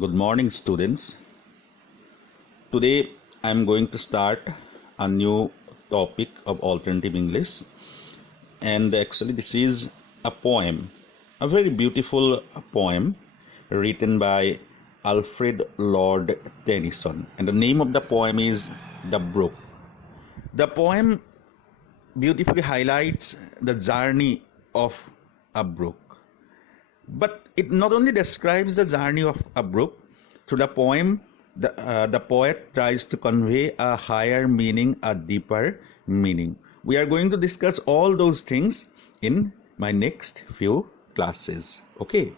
Good morning, students. Today I am going to start a new topic of alternative English, and actually this is a poem, a very beautiful poem written by Alfred Lord Tennyson, and the name of the poem is The Brook. The poem beautifully highlights the journey of a brook. But it not only describes the journey of a brook. Through the poem, the poet tries to convey a higher meaning, a deeper meaning. We are going to discuss all those things in my next few classes. Okay,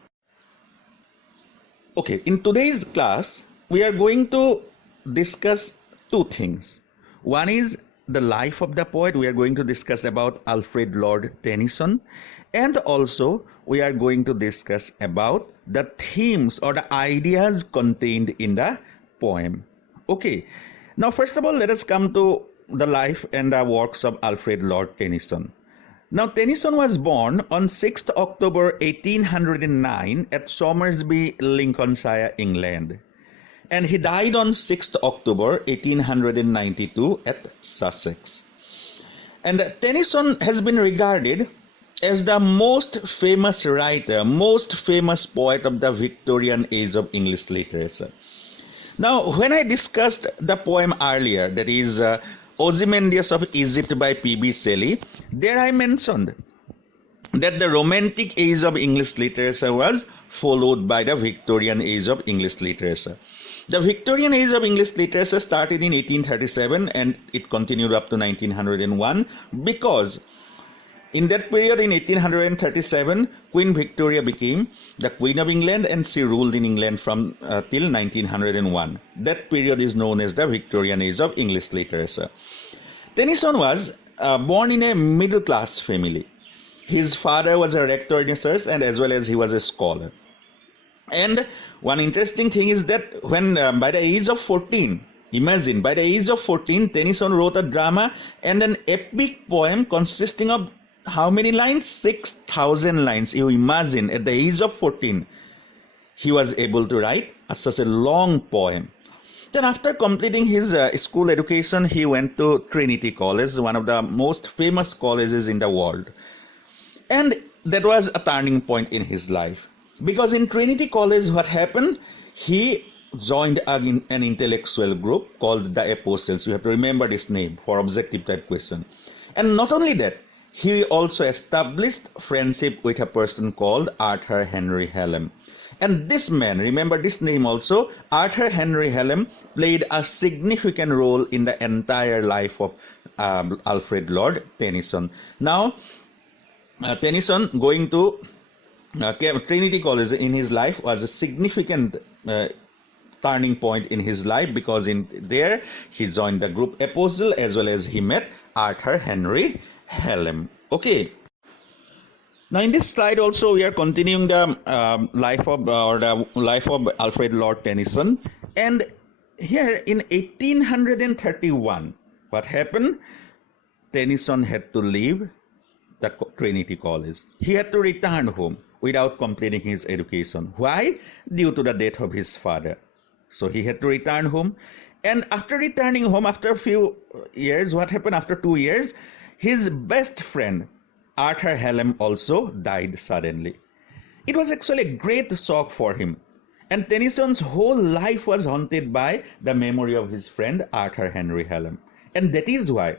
in today's class, we are going to discuss two things. One is the life of the poet. We are going to discuss about Alfred Lord Tennyson, and also we are going to discuss about the themes or the ideas contained in the poem. Okay, now first of all, let us come to the life and the works of Alfred Lord Tennyson. Now, Tennyson was born on 6th October 1809 at Somersby, Lincolnshire, England. And he died on 6th October 1892 at Sussex. And Tennyson has been regarded as the most famous writer, most famous poet of the Victorian age of English literature. Now, when I discussed the poem earlier, that is Ozymandias of Egypt by P.B. Shelley, there I mentioned that the Romantic age of English literature was followed by the Victorian age of English literature. The Victorian age of English literature started in 1837 and it continued up to 1901 because in that period, in 1837, Queen Victoria became the Queen of England and she ruled in England from till 1901. That period is known as the Victorian age of English literature. Tennyson was born in a middle-class family. His father was a rector in a church and as well as he was a scholar. And one interesting thing is that when by the age of 14, imagine, by the age of 14, Tennyson wrote a drama and an epic poem consisting of how many lines? 6,000 lines. You imagine, at the age of 14, he was able to write such a long poem. Then after completing his school education, he went to Trinity College, one of the most famous colleges in the world. And that was a turning point in his life. Because in Trinity College, what happened? He joined an intellectual group called the Apostles. You have to remember this name for objective type question. And not only that, he also established friendship with a person called Arthur Henry Hallam. And this man, remember this name also, Arthur Henry Hallam played a significant role in the entire life of Alfred Lord Tennyson. Now, Tennyson going to Trinity College in his life was a significant turning point in his life because in there he joined the group Apostle as well as he met Arthur Henry Hallam. Okay. Now in this slide also we are continuing the life of Alfred Lord Tennyson, and here in 1831 what happened? Tennyson had to leave the Trinity College. He had to return home without completing his education. Why? Due to the death of his father. So he had to return home, and after returning home after a few years, what happened? After 2 years, his best friend Arthur Hallam also died suddenly. It was actually a great shock for him, and Tennyson's whole life was haunted by the memory of his friend Arthur Henry Hallam. And that is why,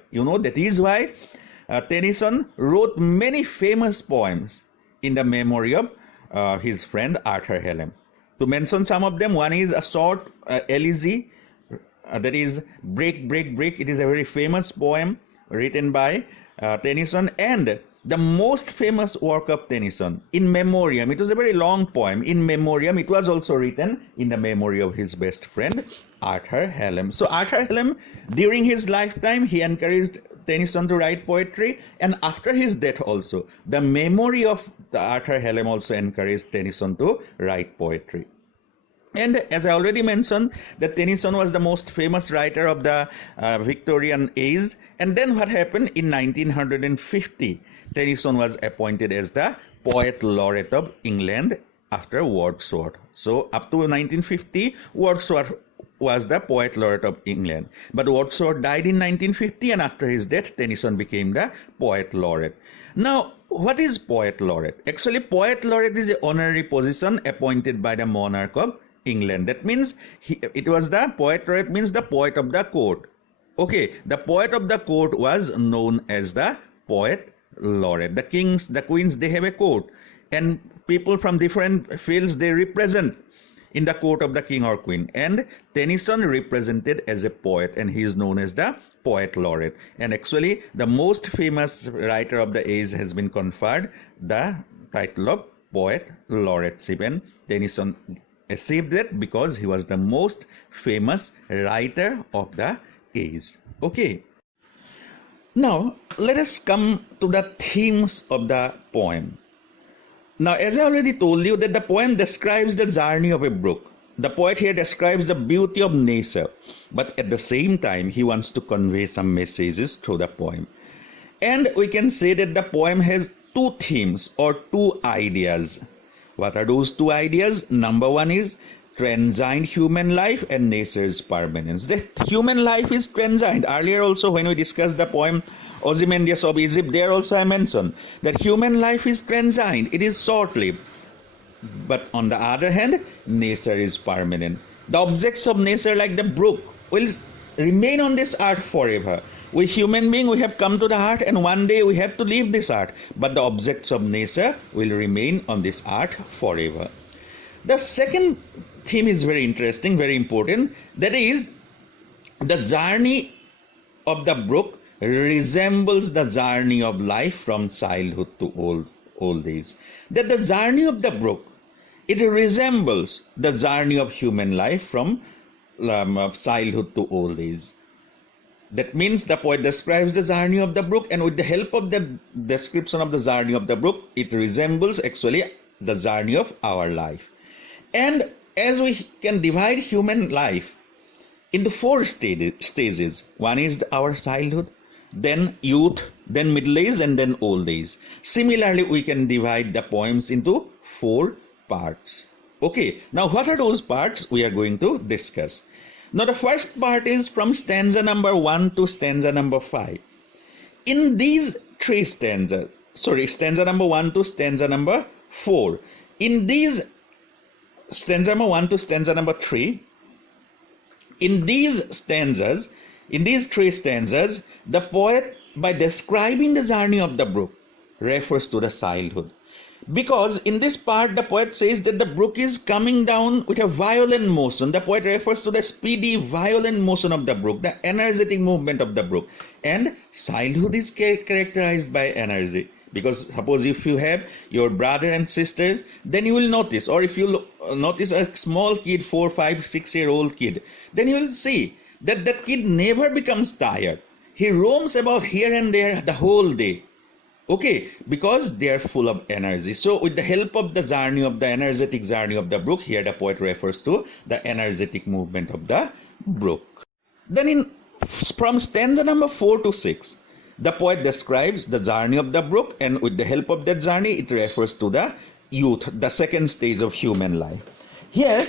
Tennyson wrote many famous poems in the memory of his friend Arthur Hallam. To mention some of them, one is a short elegy, that is Break, Break, Break. It is a very famous poem written by Tennyson, and the most famous work of Tennyson, In Memoriam. It was a very long poem. In Memoriam, it was also written in the memory of his best friend Arthur Hallam. So Arthur Hallam, during his lifetime, he encouraged Tennyson to write poetry, and after his death also, the memory of Arthur Hallam also encouraged Tennyson to write poetry. And as I already mentioned, that Tennyson was the most famous writer of the Victorian age. And then what happened? In 1950, Tennyson was appointed as the Poet Laureate of England after Wordsworth. So up to 1950, Wordsworth was the poet laureate of England. But Wordsworth died in 1950, and after his death, Tennyson became the poet laureate. Now, what is poet laureate? Actually, poet laureate is an honorary position appointed by the monarch of England. That means it was the poet laureate means the poet of the court. Okay, the poet of the court was known as the poet laureate. The kings, the queens, they have a court, and people from different fields, they represent in the court of the king or queen. And Tennyson represented as a poet, and he is known as the poet laureate. And actually, the most famous writer of the age has been conferred the title of poet laureateship, and Tennyson achieved it because he was the most famous writer of the age. Okay. Now, let us come to the themes of the poem. Now, as I already told you that the poem describes the journey of a brook. The poet here describes the beauty of nature, but at the same time, he wants to convey some messages through the poem. And we can say that the poem has two themes or two ideas. What are those two ideas? Number one is transient human life and nature's permanence. The human life is transient. Earlier also when we discussed the poem Ozymandias of Egypt, there also I mentioned that human life is transient. It is short-lived. But on the other hand, nature is permanent. The objects of nature like the brook will remain on this earth forever. We human beings, we have come to the earth, and one day we have to leave this earth. But the objects of nature will remain on this earth forever. The second theme is very interesting, very important. That is, the journey of the brook resembles the journey of life from childhood to old age. That the journey of the brook, it resembles the journey of human life from childhood to old age. That means the poet describes the journey of the brook, and with the help of the description of the journey of the brook, it resembles actually the journey of our life. And as we can divide human life into four stages, one is our childhood, then youth, then middle age, and then old age. Similarly, we can divide the poems into four parts. Okay, now what are those parts we are going to discuss? Now the first part is from stanza number 1 to stanza number 5. In these three stanzas, stanza number 1 to stanza number 4. In these stanza number 1 to stanza number 3, in these three stanzas, the poet, by describing the journey of the brook, refers to the childhood. Because in this part, the poet says that the brook is coming down with a violent motion. The poet refers to the speedy, violent motion of the brook, the energetic movement of the brook. And childhood is characterized by energy. Because suppose if you have your brother and sisters, then you will notice, or if you notice a small kid, 4, 5, 6-year-old kid, then you will see that that kid never becomes tired. He roams about here and there the whole day. Okay, because they are full of energy. So with the help of the journey of the energetic journey of the brook, here the poet refers to the energetic movement of the brook. Then from stanza number 4 to 6, the poet describes the journey of the brook, and with the help of that journey, it refers to the youth, the second stage of human life. Here,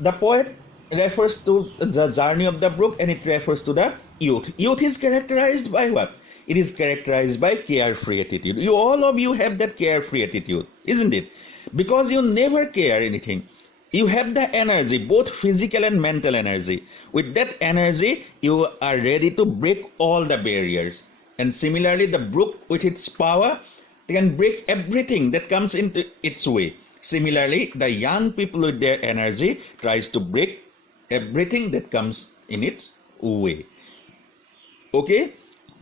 the poet refers to the journey of the brook, and it refers to the youth. Youth is characterized by what? It is characterized by carefree attitude. All of you have that carefree attitude, isn't it? Because you never care anything. You have the energy, both physical and mental energy. With that energy, you are ready to break all the barriers. And similarly, the brook with its power can break everything that comes into its way. Similarly, the young people with their energy tries to break everything that comes in its way. Okay?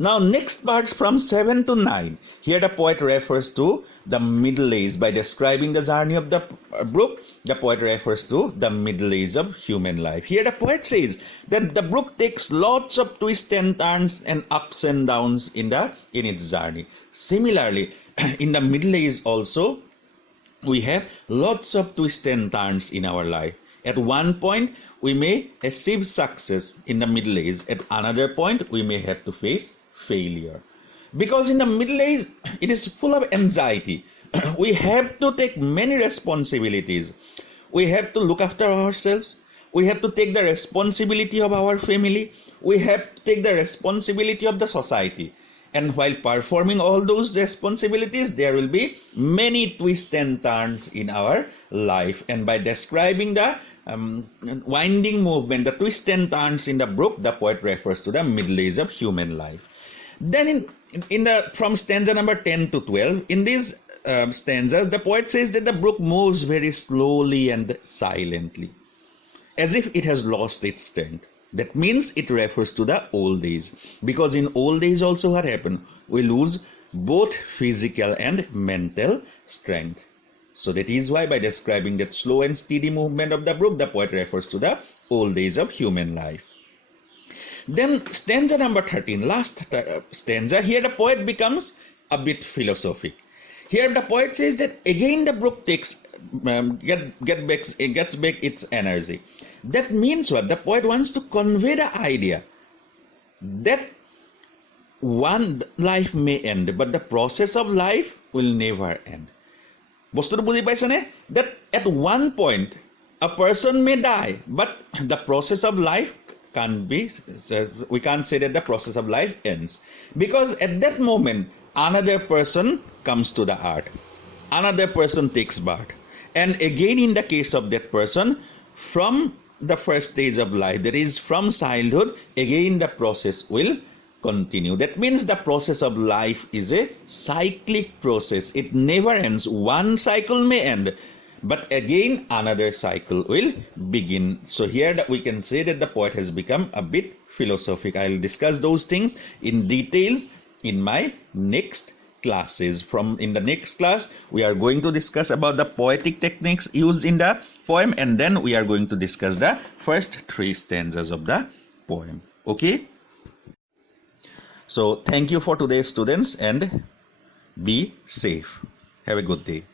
Now next parts from 7 to 9. Here the poet refers to the middle age. By describing the journey of the brook, the poet refers to the middle age of human life. Here the poet says that the brook takes lots of twists and turns and ups and downs in its journey. Similarly, in the middle age also, we have lots of twists and turns in our life. At one point, we may achieve success in the middle age. At another point, we may have to face failure. Because in the middle age, it is full of anxiety. we have to take many responsibilities. We have to look after ourselves. We have to take the responsibility of our family. We have to take the responsibility of the society. And while performing all those responsibilities, there will be many twists and turns in our life. And by describing the winding movement, the twists and turns in the brook, the poet refers to the middle age of human life. Then from stanza number 10 to 12, in these stanzas, the poet says that the brook moves very slowly and silently, as if it has lost its strength. That means it refers to the old age, because in old age also what happened? We lose both physical and mental strength. So that is why by describing that slow and steady movement of the brook, the poet refers to the old age of human life. Then stanza number 13, last stanza, here the poet becomes a bit philosophic. Here the poet says that again the brook gets back its energy. That means what? The poet wants to convey the idea that one life may end, but the process of life will never end. বস্তুটো বুজি পাইছানে? That at one point a person may die, but the process of life can't be, we can't say that the process of life ends, because at that moment another person comes to the earth, another person takes birth, and again in the case of that person, from the first stage of life, that is from childhood, again the process will continue. That means the process of life is a cyclic process. It never ends. One cycle may end, but again another cycle will begin. So here that we can say that the poet has become a bit philosophic. I'll discuss those things in details in my next classes. In the next class, we are going to discuss about the poetic techniques used in the poem, and then we are going to discuss the first 3 stanzas of the poem. Okay? So thank you for today, students, and be safe. Have a good day.